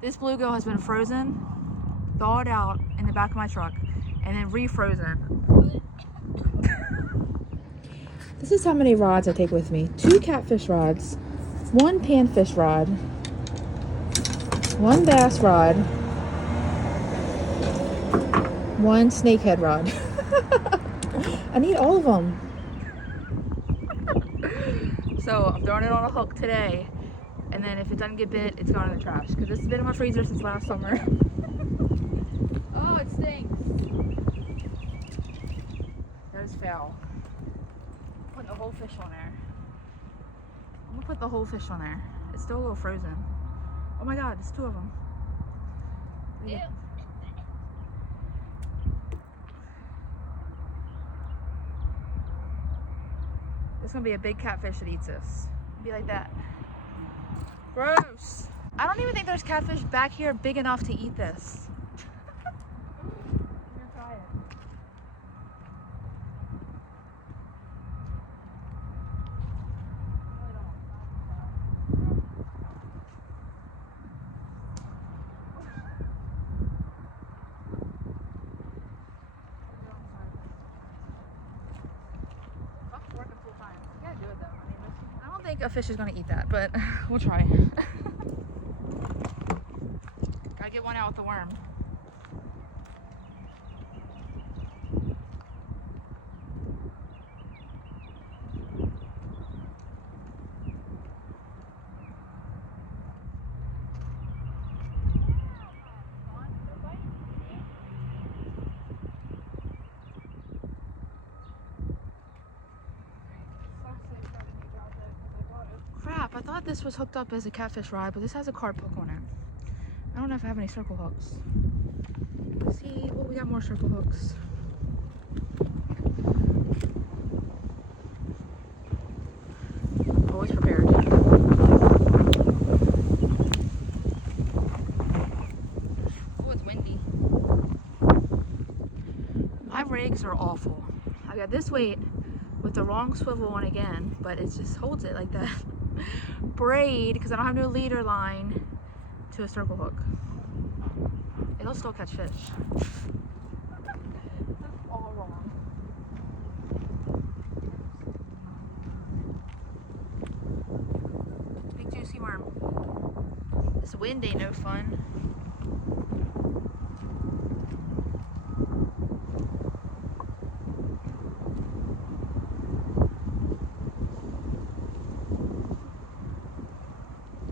This bluegill has been frozen, thawed out in the back of my truck, and then refrozen. This is how many rods I take with me. 2 catfish rods, 1 panfish rod, 1 bass rod, 1 snakehead rod. I need all of them. So I'm throwing it on a hook today, and then if it doesn't get bit, it's going in the trash because this has been in my freezer since last summer. Oh, it stinks. That is foul. Put the whole fish on there. I'm gonna put the whole fish on there. It's still a little frozen. Oh my god, there's 2 of them. Ew. There's gonna be a big catfish that eats this. Be like that. Gross. I don't even think there's catfish back here big enough to eat this. I'm gonna try it. I don't think a fish is gonna eat that, but we'll try. Gotta get one out with the worm. Crap, I thought this was hooked up as a catfish rod, but this has a carp hook on it. I don't know if I have any circle hooks. Let's see, oh, we got more circle hooks. Always prepared. Oh, it's windy. My rigs are awful. I got this weight with the wrong swivel on again, but it just holds it like that. Braid, because I don't have no leader line, to a circle hook. It'll still catch fish. That's all wrong. Big juicy worm. This wind ain't no fun.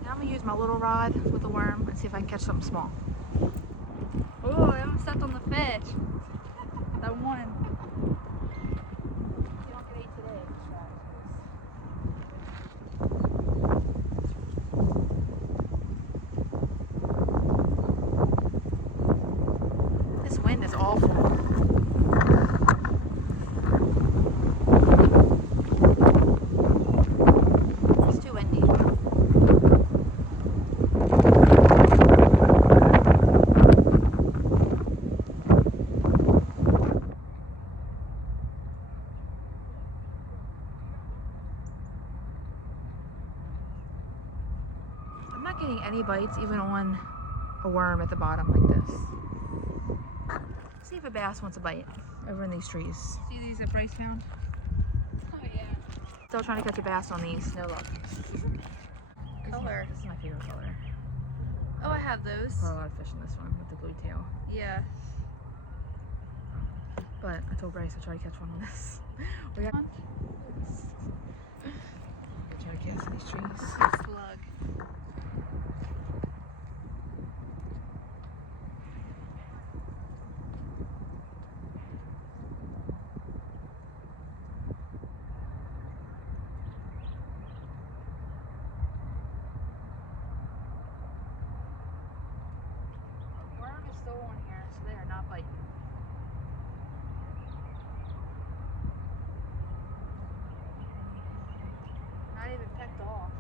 I'm gonna use my little rod with the worm and see if I can catch something small. Oh, I almost stepped on the fish. That one. You don't get ate today. This wind is awful. It's too windy. I'm not getting any bites even on a worm at the bottom like this. See if a bass wants a bite over in these trees. See these that Bryce found? Oh yeah. Still trying to catch a bass on these. No luck. Color. This is my favorite color. Oh, I have those. Caught a lot of fish in this one with the blue tail. Yeah. But I told Bryce I'll try to catch one on this. We got one. Try to cast in these trees. Slug. Worm is still on here, so they are not biting. Not even pecked off.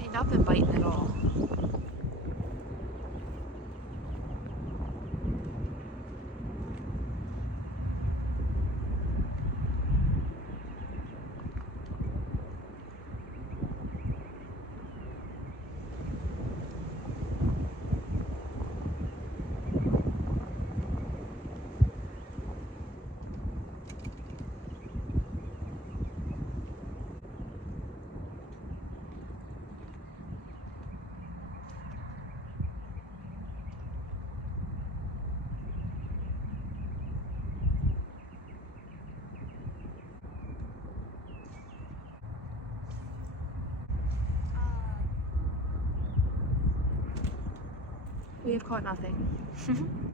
Ain't nothing biting at all. we have caught nothing.